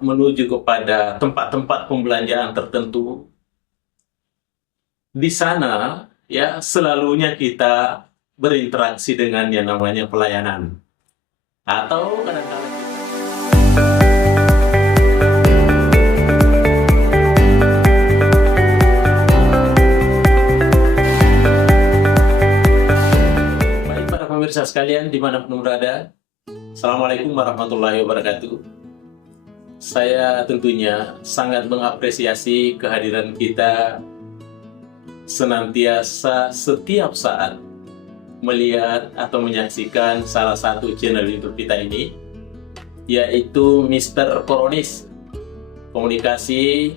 menuju kepada tempat-tempat pembelanjaan tertentu, di sana ya selalunya kita berinteraksi dengan yang namanya pelayanan. Atau kadang-kadang baik para pemirsa sekalian dimanapun berada, Assalamualaikum warahmatullahi wabarakatuh. Saya tentunya sangat mengapresiasi kehadiran kita senantiasa setiap saat melihat atau menyaksikan salah satu channel YouTube kita ini, yaitu Mr. Koronis, komunikasi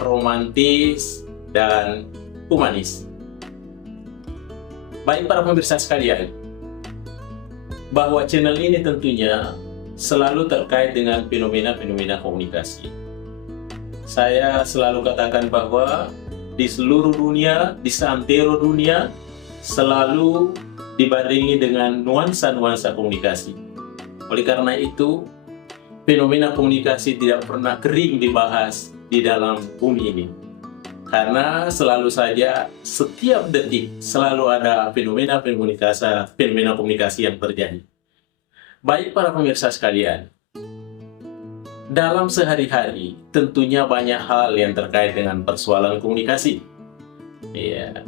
romantis dan humanis. Baik para pemirsa sekalian, bahwa channel ini tentunya selalu terkait dengan fenomena-fenomena komunikasi. Saya selalu katakan bahwa di seluruh dunia, di seantero dunia, selalu dibarengi dengan nuansa-nuansa komunikasi. Oleh karena itu, fenomena komunikasi tidak pernah kering dibahas di dalam bumi ini. Karena selalu saja, setiap detik, selalu ada fenomena komunikasi yang terjadi. Baik para pemirsa sekalian, dalam sehari-hari tentunya banyak hal yang terkait dengan persoalan komunikasi. Ya,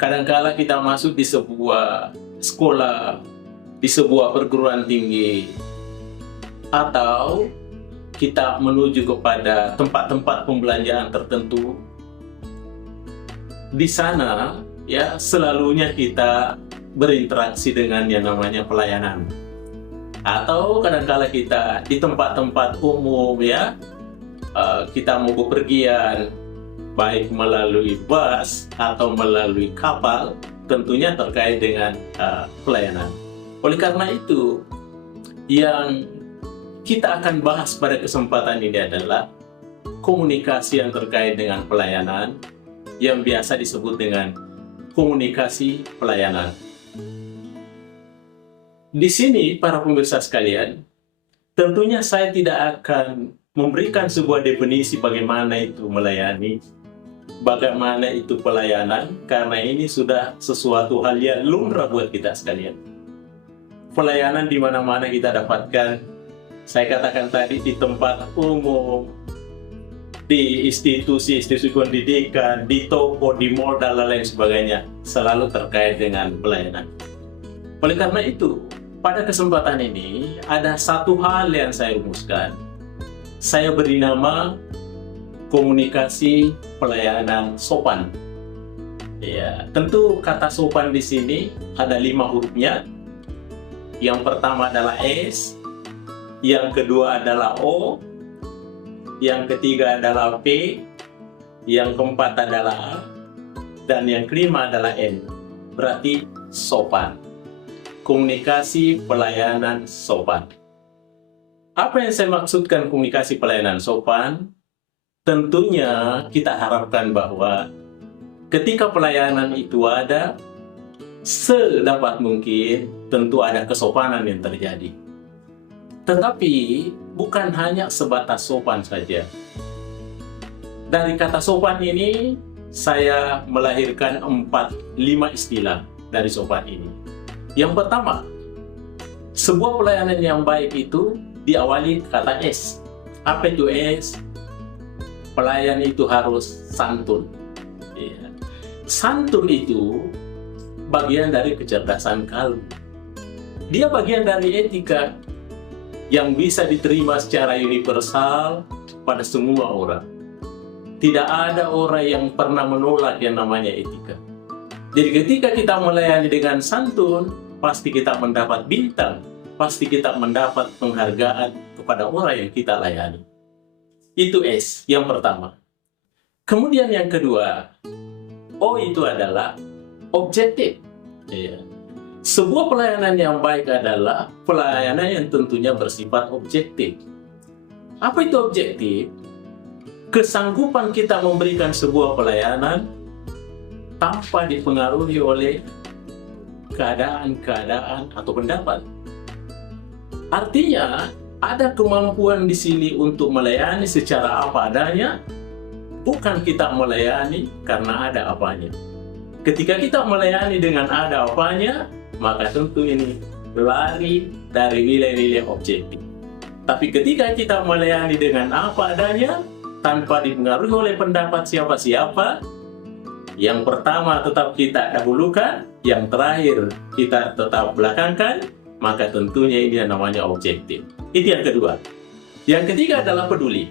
kadangkala kita masuk di sebuah sekolah, di sebuah perguruan tinggi, atau kita menuju kepada tempat-tempat pembelanjaan tertentu. Di sana ya selalunya kita berinteraksi dengan yang namanya pelayanan. Atau kadangkala kita di tempat-tempat umum ya, kita mau bepergian baik melalui bus atau melalui kapal, tentunya terkait dengan pelayanan. Oleh karena itu, yang kita akan bahas pada kesempatan ini adalah komunikasi yang terkait dengan pelayanan, yang biasa disebut dengan komunikasi pelayanan. Di sini, para pemirsa sekalian, tentunya saya tidak akan memberikan sebuah definisi bagaimana itu melayani, bagaimana itu pelayanan, karena ini sudah sesuatu hal yang lumrah buat kita sekalian. Pelayanan di mana-mana kita dapatkan, saya katakan tadi, di tempat umum, di institusi pendidikan, di toko, di mall, dan lain sebagainya, selalu terkait dengan pelayanan. Oleh karena itu, pada kesempatan ini, ada satu hal yang saya rumuskan. Saya beri nama komunikasi pelayanan sopan. Ya, tentu kata sopan di sini ada 5 hurufnya. Yang pertama adalah S, yang kedua adalah O, yang ketiga adalah P, yang keempat adalah A, dan yang kelima adalah N. Berarti sopan. Komunikasi pelayanan sopan. Apa yang saya maksudkan komunikasi pelayanan sopan? Tentunya kita harapkan bahwa ketika pelayanan itu ada, sedapat mungkin tentu ada kesopanan yang terjadi. Tetapi bukan hanya sebatas sopan saja. Dari kata sopan ini, saya melahirkan 4-5 istilah dari sopan ini. Yang pertama, sebuah pelayanan yang baik itu diawali kata S. Apa itu S? Pelayan itu harus santun. Ya. Santun itu bagian dari kecerdasan kalbu. Dia bagian dari etika yang bisa diterima secara universal pada semua orang. Tidak ada orang yang pernah menolak yang namanya etika. Jadi ketika kita melayani dengan santun, pasti kita mendapat bintang, pasti kita mendapat penghargaan kepada orang yang kita layani. Itu S, yang pertama. Kemudian yang kedua, O itu adalah objektif. Ya. Sebuah pelayanan yang baik adalah pelayanan yang tentunya bersifat objektif. Apa itu objektif? Kesanggupan kita memberikan sebuah pelayanan tanpa dipengaruhi oleh keadaan-keadaan atau pendapat. Artinya, ada kemampuan di sini untuk melayani secara apa adanya, bukan kita melayani karena ada apanya. Ketika kita melayani dengan ada apanya, maka tentu ini lari dari nilai-nilai objektif. Tapi ketika kita melayani dengan apa adanya, tanpa dipengaruhi oleh pendapat siapa-siapa, yang pertama tetap kita dahulukan, yang terakhir kita tetap belakangkan, maka tentunya ini yang namanya objektif. Itu yang kedua. Yang ketiga adalah peduli.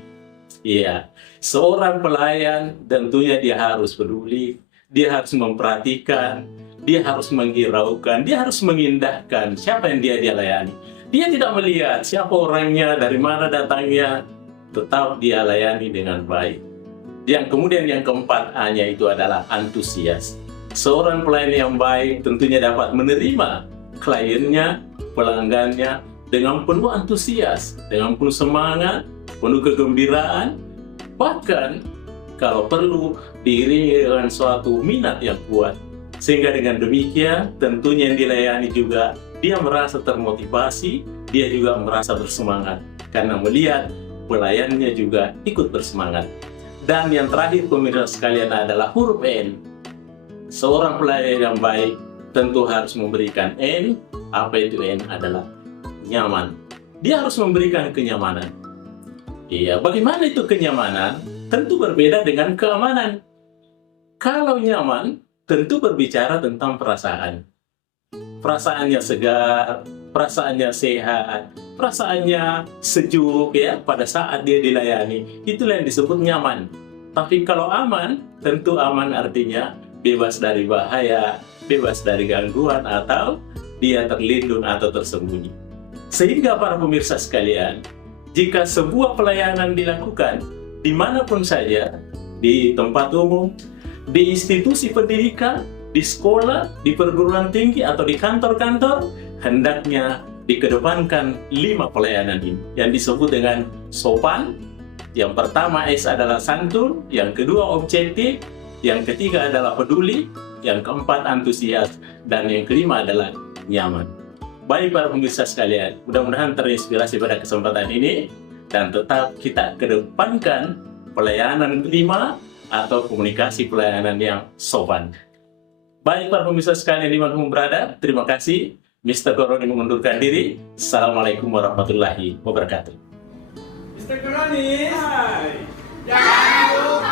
Iya, seorang pelayan tentunya dia harus peduli, dia harus memperhatikan, dia harus menghiraukan, dia harus mengindahkan siapa yang dia layani. Dia tidak melihat siapa orangnya, dari mana datangnya, tetap dia layani dengan baik. Yang kemudian yang keempat hanya itu adalah antusias. Seorang pelayan yang baik tentunya dapat menerima kliennya, pelanggannya dengan penuh antusias, dengan penuh semangat, penuh kegembiraan, bahkan kalau perlu diiringi dengan suatu minat yang kuat. Sehingga dengan demikian tentunya yang dilayani juga dia merasa termotivasi, dia juga merasa bersemangat karena melihat pelayannya juga ikut bersemangat. Dan yang terakhir pemirsa sekalian adalah huruf N. Seorang pelayan yang baik tentu harus memberikan N. Apa itu N? Adalah nyaman. Dia harus memberikan kenyamanan. Iya, bagaimana itu kenyamanan? Tentu berbeda dengan keamanan. Kalau nyaman, tentu berbicara tentang perasaan. Perasaannya segar, perasaannya sehat, perasaannya sejuk ya pada saat dia dilayani. Itulah yang disebut nyaman. Tapi kalau aman, tentu aman artinya bebas dari bahaya, bebas dari gangguan, atau dia terlindung atau tersembunyi. Sehingga para pemirsa sekalian, jika sebuah pelayanan dilakukan dimanapun saja, di tempat umum, di institusi pendidikan, di sekolah, di perguruan tinggi, atau di kantor-kantor, hendaknya dikedepankan 5 pelayanan ini yang disebut dengan sopan. Yang pertama S adalah santun, yang kedua objektif, yang ketiga adalah peduli, yang keempat antusias, dan yang kelima adalah nyaman. Baik para pemirsa sekalian, mudah-mudahan terinspirasi pada kesempatan ini dan tetap kita kedepankan pelayanan kelima atau komunikasi pelayanan yang sopan. Baik para pemirsa sekalian dimanapun berada, terima kasih. Mr. Koroni mengundurkan diri. Assalamualaikum warahmatullahi wabarakatuh. Mr. Koroni, hai. Jangan lupa